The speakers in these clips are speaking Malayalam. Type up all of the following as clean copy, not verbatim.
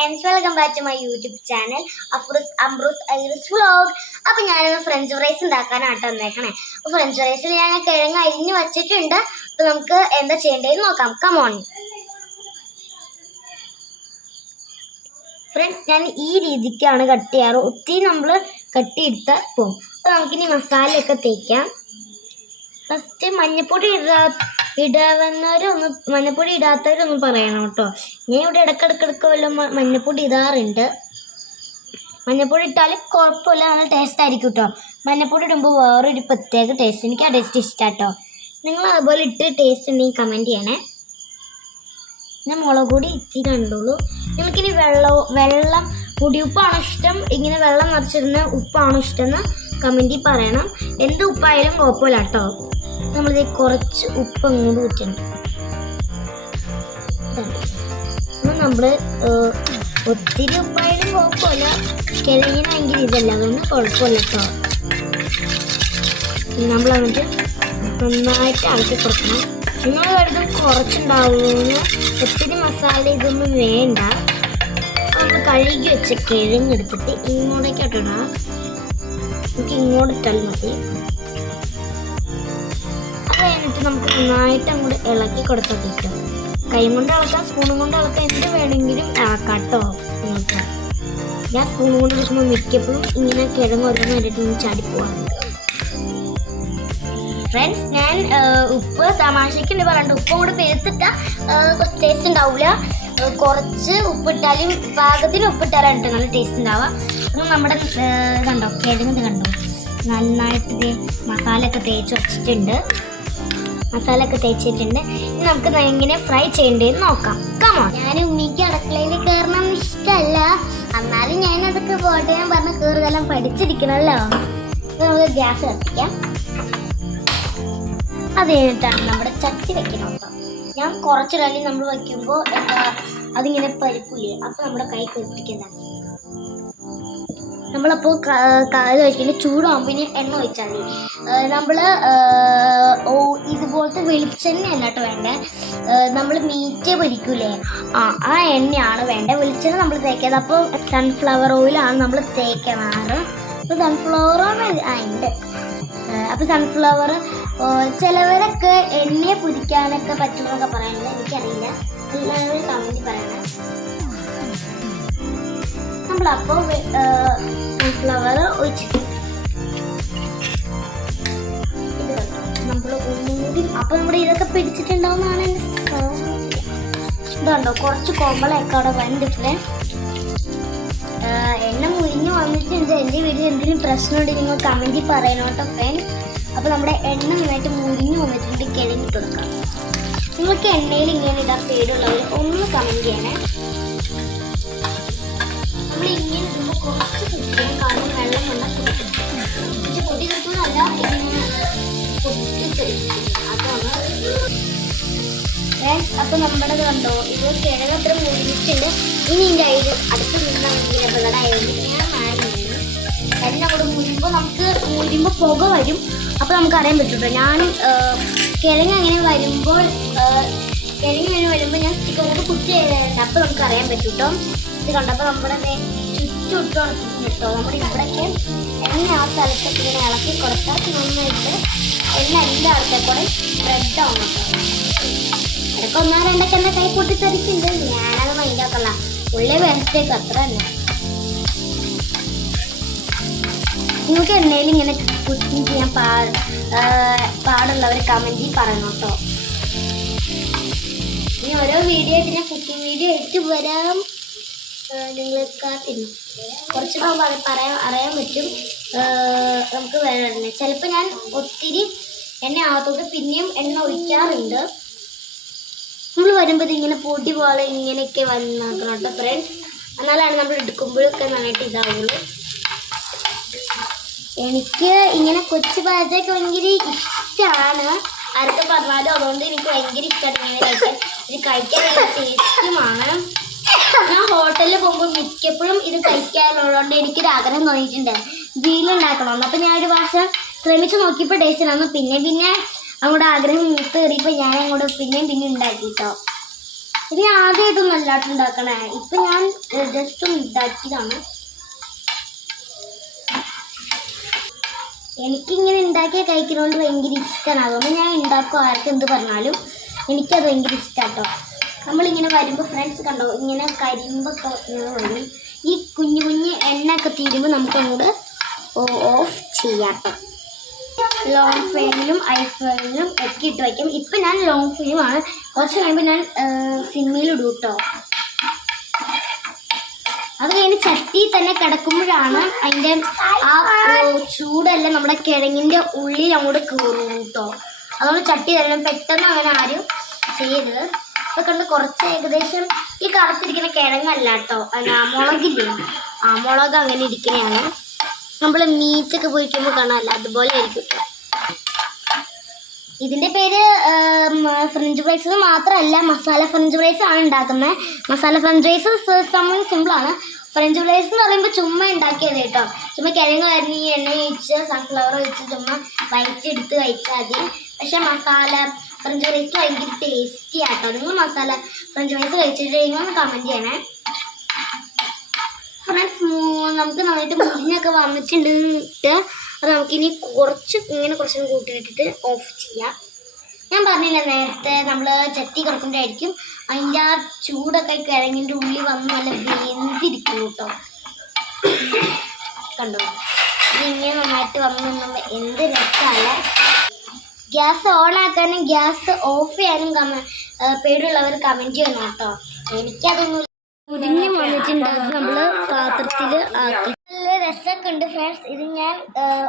friends, welcome back to my YouTube channel Ambrose Iris Vlog. അപ്പോൾ ഞാനിന്ന് ഫ്രഞ്ച് ഫ്രൈസ് ഉണ്ടാക്കാനാണ് വന്നേക്കണേ. അപ്പോൾ ഫ്രഞ്ച് ഫ്രൈസിൽ ഞാൻ കിഴങ്ങ് അരിഞ്ഞ് വെച്ചിട്ടുണ്ട്. അപ്പോൾ നമുക്ക് എന്താ ചെയ്യേണ്ടതെന്ന് നോക്കാം. കം ഓൺ ഫ്രണ്ട്സ്, ഞാൻ ഈ രീതിക്കാണ് കട്ട് ചെയ്യാറ്. ഒത്തിരി നമ്മൾ കട്ട് എടുത്താൽ പോകും. അപ്പോൾ നമുക്കിനി മസാലയൊക്കെ തേക്കാം. ഫസ്റ്റ് മഞ്ഞപ്പൊടി ഇടാവുന്നവരൊന്ന് മഞ്ഞപ്പൊടി ഇടാത്തവരൊന്നും പറയണം കേട്ടോ. ഞാൻ ഇവിടെ ഇടയ്ക്കിടയ്ക്ക് വല്ലതും മഞ്ഞപ്പൊടി ഇടാറുണ്ട്. മഞ്ഞപ്പൊടി ഇട്ടാൽ കുഴപ്പമില്ല, നല്ല ടേസ്റ്റ് ആയിരിക്കും കേട്ടോ. മഞ്ഞപ്പൊടി ഇടുമ്പോൾ വേറൊരു പ്രത്യേക ടേസ്റ്റ്, എനിക്ക് ആ ടേസ്റ്റ് ഇഷ്ടമാണ് കേട്ടോ. നിങ്ങൾ അതുപോലെ ഇട്ട് ടേസ്റ്റ് ഉണ്ടെങ്കിൽ കമൻറ്റ് ചെയ്യണേ. ഞാൻ മുളക് പൊടി ഇത്തിരി കണ്ടുള്ളൂ. നിങ്ങൾക്കിനി വെള്ളം പൊടിയുപ്പാണോ ഇഷ്ടം, ഇങ്ങനെ വെള്ളം നിറച്ചിരുന്ന ഉപ്പാണോ ഇഷ്ടം എന്ന് കമൻറ്റിൽ പറയണം. എന്ത് ഉപ്പായാലും കുഴപ്പമില്ല കേട്ടോ. നമ്മളിത് കുറച്ച് ഉപ്പ് അങ്ങോട്ട് ഊറ്റണം. നമ്മൾ ഒത്തിരി ഉപ്പായാലും കുഴപ്പമില്ല, കിഴങ്ങിനെങ്കിൽ ഇതല്ല, അതുകൊണ്ട് കുഴപ്പമില്ല കേട്ടോ. നമ്മൾ എന്നിട്ട് നന്നായിട്ട് ഇളക്കി കൊടുക്കണം. നിങ്ങൾ കരുതും കുറച്ചുണ്ടാവുമെന്ന്, ഒത്തിരി മസാല ഇതൊന്നും വേണ്ട. നമ്മൾ കഴുകി വെച്ച കിഴങ്ങ് എടുത്തിട്ട് ഇങ്ങോട്ടേക്ക് ഇടണം. നമുക്ക് ഇങ്ങോട്ട് ഇട്ടാൽ മതി. അത് കഴിഞ്ഞിട്ട് നമുക്ക് നന്നായിട്ട് അങ്ങോട്ട് ഇളക്കി കൊടുത്താൽ കിട്ടും. കൈ കൊണ്ട് ഇളക്കാം, സ്പൂണും കൊണ്ട് ഇളക്കാം, എന്ത് വേണമെങ്കിലും ഇളക്കാം കേട്ടോ. നിങ്ങൾക്ക് ഞാൻ സ്പൂൺ കൊണ്ട് എടുക്കുമ്പോൾ മിക്കപ്പോഴും ഇങ്ങനെ കിഴങ്ങ് ഓരോന്ന് വേണ്ടിയിട്ട് ഒന്ന് ചാടിപ്പോവാറുണ്ട്. ഫ്രണ്ട്സ്, ഞാൻ ഉപ്പ് തമാശയ്ക്കുണ്ട് പറഞ്ഞിട്ട് ഉപ്പും കൂടെ പേർത്തിട്ടാൽ ടേസ്റ്റ് ഉണ്ടാവില്ല. കുറച്ച് ഉപ്പിട്ടാലും പാകത്തിന് ഉപ്പിട്ടാലാണ് കേട്ടോ നല്ല ടേസ്റ്റ് ഉണ്ടാവുക. അപ്പം നമ്മുടെ കണ്ടോ കിഴങ്ങ് ഇത് കണ്ടോ നന്നായിട്ട് ഇത് മസാലയൊക്കെ തേച്ച് വെച്ചിട്ടുണ്ട്. ഇനി നമുക്ക് എങ്ങനെ ഫ്രൈ ചെയ്യേണ്ടതെന്ന് നോക്കാം. കമോ, ഞാൻ ഉമ്മിക്ക് അടുക്കളയിൽ കയറണം ഇഷ്ടമല്ല, എന്നാലും ഞാൻ അതൊക്കെ പോട്ടെ ഞാൻ പറഞ്ഞ് കയറുകാലം പഠിച്ചിരിക്കണമല്ലോ. നമുക്ക് ഗ്യാസ് കത്തിക്കാം. അത് കഴിഞ്ഞിട്ടാണ് നമ്മുടെ ചട്ടി വെക്കണം കേട്ടോ. ഞാൻ കുറച്ചിടലി നമ്മൾ വയ്ക്കുമ്പോൾ അതിങ്ങനെ പരിപ്പില്ലേ, അപ്പോൾ നമ്മുടെ കൈ കെട്ടിക്കുന്നതാണ്. നമ്മളപ്പോൾ ഇത് വെച്ചിട്ട് ചൂടാകുമ്പോൾ ഇനി എണ്ണ ഒഴിച്ചാൽ മതി. നമ്മൾ ഇതുപോലത്തെ വെളിച്ചെണ്ണയല്ല കേട്ടോ വേണ്ടേ, നമ്മൾ മീറ്റ് പൊരിക്കൂലേ ആ എണ്ണയാണ് വേണ്ടത്. വെളിച്ചെണ്ണ നമ്മൾ തേക്കാതെ. അപ്പോൾ സൺഫ്ലവർ ഓയിലാണ് നമ്മൾ തേക്കണാറ്. അപ്പോൾ സൺഫ്ലവർ ഓയിൽ ഉണ്ട്. അപ്പോൾ സൺഫ്ലവർ ചിലവരൊക്കെ എണ്ണയെ പൊരിക്കാനൊക്കെ പറ്റുമെന്നൊക്കെ പറയുന്നത് എനിക്കറിയില്ല, എല്ലാവരും കമൻറ്റ് പറയണം. നമ്മളപ്പോൾ സൺഫ്ലവർ ഒഴിച്ചിട്ട് ഇത് കേട്ടോ നമ്മൾ ഒന്നുകൂടി. അപ്പോൾ നമ്മുടെ ഇതൊക്കെ പിടിച്ചിട്ടുണ്ടാവുന്നതാണ് ഇതുണ്ടോ. കുറച്ച് കോമ്പളൊക്കെ അവിടെ വന്നിട്ടില്ലേ. എണ്ണ മുരിഞ്ഞ് വന്നിട്ടുണ്ട്. എൻ്റെ വീട്ടിൽ എന്തെങ്കിലും പ്രശ്നമുണ്ട് നിങ്ങൾ കമൻറ്റിൽ പറയണം കേട്ടോ ഫ്രണ്ട്സ്. അപ്പോൾ നമ്മുടെ എണ്ണ നന്നായിട്ട് മുരിഞ്ഞ് വന്നിട്ടുണ്ട്. കിഴങ്ങിട്ട് കൊടുക്കാം. നിങ്ങൾക്ക് എണ്ണയിൽ ഇങ്ങനെ ഇടാൻ പേടുള്ളവർ ഒന്ന് കമൻറ്റ് ചെയ്യണേ. നമ്മൾ ഇങ്ങനെ ഇടുമ്പോൾ കുറച്ച് കുട്ടിയും കാരണം വെള്ളം വന്നാൽ കുടിക്കും. പക്ഷെ പൊടി കിട്ടുന്നതല്ല, ഇങ്ങനെ പൊട്ടിച്ചെടുക്കും. അതാണ് അപ്പോൾ നമ്മുടെ കണ്ടോ ഇത് കിഴങ്ങ് അത്ര മുരിഞ്ഞിട്ടുണ്ട്. ഇനി ഇതിൻ്റെ അതിൽ അടുത്ത് നിന്നാണെങ്കിൽ അപകടമായിരുന്നു. ഞാൻ മാറിയിരുന്നു എല്ലാം കൂടെ മുരിയുമ്പോൾ പുക വരും. അപ്പോൾ നമുക്ക് അറിയാൻ പറ്റും. ഞാൻ കിഴങ്ങ് അങ്ങനെ വരുമ്പോൾ ഞാൻ ചിക്കൻ കൊണ്ട് കുത്തി ചെയ്തിട്ടുണ്ട്. അപ്പോൾ നമുക്ക് അറിയാൻ പറ്റും കേട്ടോ. ഇത് കണ്ടപ്പോൾ നമ്മുടെ ചുറ്റും ഇട്ട് കേട്ടോ. നമ്മുടെ ഇവിടേക്ക് എണ്ണ ആ സ്ഥലത്തൊക്കെ ഇങ്ങനെ ഇളക്കി കൊടുത്താൽ നന്നായിട്ട് എണ്ണ എല്ലാ ആൾക്കാർക്കൂടെ സ്പ്രെഡ് ആവും കേട്ടോ. ഇടയ്ക്ക് ഒന്നോ രണ്ടൊക്കെ എൻ്റെ കൈ പൊട്ടിത്തെറിക്കുന്നുണ്ട്. ഞാനത് മൈൻഡാക്കല്ല, ഉള്ളി വരച്ചേക്ക് അത്ര തന്നെ. നിങ്ങൾക്ക് എണ്ണയിൽ ഇങ്ങനെ കുക്കിംഗ് ചെയ്യാൻ പാടുള്ളവർ കമൻറ്റിൽ പറയണം കേട്ടോ. ഇനി ഓരോ വീഡിയോ ആയിട്ട് ഞാൻ കുക്കിംഗ് വീഡിയോ ആയിട്ട് വരാം. നിങ്ങൾ കാത്തിരുന്നു കുറച്ചൊക്കെ അറിയാൻ പറ്റും. നമുക്ക് വേണം ചിലപ്പോൾ ഞാൻ ഒത്തിരി എണ്ണ ആകത്തോട്ട് പിന്നെയും എണ്ണ ഒഴിക്കാറുണ്ട്. നമ്മൾ വരുമ്പോൾ ഇങ്ങനെ പൊടി പോലെ ഇങ്ങനെയൊക്കെ വന്നാക്കണം കേട്ടോ ഫ്രണ്ട്സ്. എന്നാലാണ് നമ്മൾ എടുക്കുമ്പോഴൊക്കെ നന്നായിട്ട് ഇതാവുള്ളൂ. എനിക്ക് ഇങ്ങനെ കൊച്ചു പാചകമൊക്കെ ഭയങ്കര ഇഷ്ടമാണ്. ആരൊക്കെ പറഞ്ഞാലും അതുകൊണ്ട് എനിക്ക് ഭയങ്കര ഇഷ്ടമാണ് ഇങ്ങനെ കഴിക്കാൻ. ഇത് കഴിക്കാൻ ഭയങ്കര ടേസ്റ്റുമാണ്. ഞാൻ ഹോട്ടലിൽ പോകുമ്പോൾ മിക്കപ്പോഴും ഇത് കഴിക്കാനുള്ളതുകൊണ്ട് എനിക്കൊരു ആഗ്രഹം തോന്നിയിട്ടുണ്ട് വീട്ടിലുണ്ടാക്കണമെന്ന്. അപ്പോൾ ഞാനൊരു പ്രാവശ്യം ശ്രമിച്ച് നോക്കിയപ്പോൾ ടേസ്റ്റ് ഉണ്ടായിരുന്നു. പിന്നെ അങ്ങോട്ട് ആഗ്രഹം മൂത്ത് കയറിയപ്പോൾ ഞാൻ അങ്ങോട്ട് പിന്നെ ഉണ്ടാക്കി കേട്ടോ. ഇത് ആദ്യമായിട്ടൊന്നും അല്ലാട്ട് ഉണ്ടാക്കണേ. ഇപ്പം ഞാൻ ജസ്റ്റ് ഒന്ന് ഉണ്ടാക്കിയതാണ്. എനിക്കിങ്ങനെ ഉണ്ടാക്കിയ കഴിക്കുന്നതുകൊണ്ട് ഭയങ്കര ഇഷ്ടമാണ്. അതുകൊണ്ട് ഞാൻ ഉണ്ടാക്കും, ആർക്ക് എന്ത് പറഞ്ഞാലും എനിക്കത് ഭയങ്കര ഇഷ്ടമാണ് കേട്ടോ. നമ്മളിങ്ങനെ വരുമ്പോൾ ഫ്രണ്ട്സ് കണ്ടോ, ഇങ്ങനെ കരിമ്പൊക്കെ ഇങ്ങനെ വരും. ഈ കുഞ്ഞു കുഞ്ഞ് എണ്ണയൊക്കെ തീരുമ്പോൾ നമുക്കങ്ങോട്ട് ഓഫ് ചെയ്യാം കേട്ടോ. ലോങ് ഫ്ലെയിമിലും ഹൈ ഫ്ലെയിമിലും ഒക്കെ ഇട്ട് വയ്ക്കും. ഇപ്പം ഞാൻ ലോങ് ഫ്ലെയിമാണ്, കുറച്ച് കഴിയുമ്പോൾ ഞാൻ സിമ്മിലിടും കേട്ടോ. അത് കഴിഞ്ഞ് ചട്ടി തന്നെ കിടക്കുമ്പോഴാണ് അതിൻ്റെ ആ ചൂടെല്ലാം നമ്മുടെ കിഴങ്ങിൻ്റെ ഉള്ളിൽ അങ്ങോട്ട് കയറും കേട്ടോ. അതുകൊണ്ട് ചട്ടി തന്നെ പെട്ടെന്ന് അങ്ങനെ ആരും ചെയ്യരുത്. ഇപ്പം കണ്ട് കുറച്ച് ഏകദേശം ഈ കറുത്തിരിക്കുന്ന കിഴങ്ങല്ല കേട്ടോ, മുളകില്ലേ, ആ മുളക് അങ്ങനെ ഇരിക്കുന്നതാണ്. നമ്മൾ മീറ്റൊക്കെ പൊരിക്കുമ്പോൾ കാണാമല്ലോ, അതുപോലെ ആയിരിക്കും കേട്ടോ. ഇതിൻ്റെ പേര് ഫ്രഞ്ച് ഫ്രൈസ് മാത്രമല്ല, മസാല ഫ്രഞ്ച് ഫ്രൈസ് ആണ് ഉണ്ടാക്കുന്നത്. മസാല ഫ്രഞ്ച് ഫ്രൈസ് സംഭവം സിമ്പിളാണ്. ഫ്രഞ്ച് ഫ്രൈസ് എന്ന് പറയുമ്പോൾ ചുമ്മാ ഉണ്ടാക്കിയത് കേട്ടോ. ചുമ്മാ കിഴങ്ങ് അരിഞ്ഞ് എണ്ണ ഒഴിച്ച് സൺഫ്ലവർ ഒഴിച്ച് ചുമ്മാ വയറ്റെടുത്ത് കഴിച്ചാൽ മതി. പക്ഷെ മസാല ഫ്രഞ്ച് ഫ്രൈസ് ഭയങ്കര ടേസ്റ്റി ആട്ടോ. നിങ്ങൾ മസാല ഫ്രഞ്ച് ഫ്രൈസ് കഴിച്ചിട്ട് കഴിയുമ്പോൾ കമൻറ്റ് ചെയ്യണേ ഫ്രണ്ട്സ്. നമുക്ക് നന്നായിട്ട് മുരിഞ്ഞൊക്കെ വന്നിട്ടുണ്ട്. അത് നമുക്കിനി കുറച്ചും കൂട്ടിയിട്ടിട്ട് ഓഫ് ചെയ്യാം. ഞാൻ പറഞ്ഞില്ല നേരത്തെ നമ്മൾ ചട്ടി കിടക്കുമ്പോഴായിരിക്കും അതിൻ്റെ ആ ചൂടൊക്കെ കിഴങ്ങിൻ്റെ ഉള്ളിൽ വന്ന് നല്ല വെന്തിരിക്കും കേട്ടോ. കണ്ടോ, ഇതിങ്ങനെ നന്നായിട്ട് വന്ന് എന്ത് രസമല്ലേ. ഗ്യാസ് ഓൺ ആക്കാനും ഗ്യാസ് ഓഫ് ചെയ്യാനും പേടിയുള്ളവർ കമൻറ്റ് ചെയ്യണം കേട്ടോ. എനിക്കതൊന്നും മുരിഞ്ഞ് വന്നിട്ടുണ്ട്. നമ്മൾ പാത്രത്തിൽ ആക്കി നല്ല രസമൊക്കെ ഉണ്ട് ഫ്രണ്ട്സ്. ഇത് ഞാൻ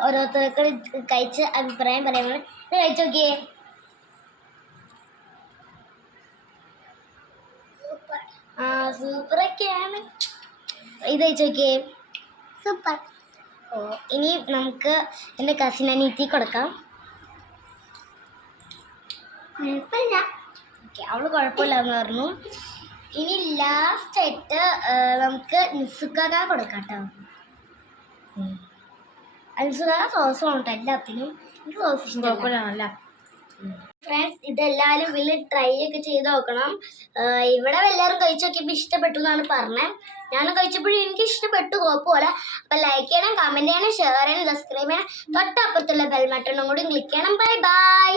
ഓരോരുത്തർക്ക് കഴിച്ച് അഭിപ്രായം പറയാൻ ഇത് കഴിച്ചു നോക്കിയേ. സൂപ്പറൊക്കെയാണ്. ഇത് കഴിച്ചു നോക്കിയേ, സൂപ്പർ. ഇനി നമുക്ക് എൻ്റെ കസിൻ അനീത്തി കൊടുക്കാം. കുഴപ്പമില്ല, ഓക്കെ, അവള് കുഴപ്പമില്ല എന്ന് പറഞ്ഞു. ഇനി ലാസ്റ്റായിട്ട് നമുക്ക് നിസുക്കാക്ക കൊടുക്കാം കേട്ടോ. നിസുക്കാക്ക സോസ് വേണം എല്ലാത്തിനും. എനിക്ക് സോസ് ഇഷ്ടമല്ല ഫ്രണ്ട്സ്. ഇതെല്ലാവരും വലിയ ട്രൈ ഒക്കെ ചെയ്ത് നോക്കണം. ഇവിടെ എല്ലാവരും കഴിച്ച് നോക്കിയപ്പോൾ ഇഷ്ടപ്പെട്ടു എന്നാണ് പറഞ്ഞത്. ഞാനും കഴിച്ചപ്പോഴും എനിക്ക് ഇഷ്ടപ്പെട്ടു, കുഴപ്പമില്ല. അപ്പം ലൈക്ക് ചെയ്യണം, കമൻറ്റ് ചെയ്യണം, ഷെയർ ചെയ്യണം, സബ്സ്ക്രൈബ് ചെയ്യണം. തൊട്ടപ്പുറത്തുള്ള ബെൽ ബട്ടണും കൂടി ക്ലിക്ക് ചെയ്യണം. Bye bye.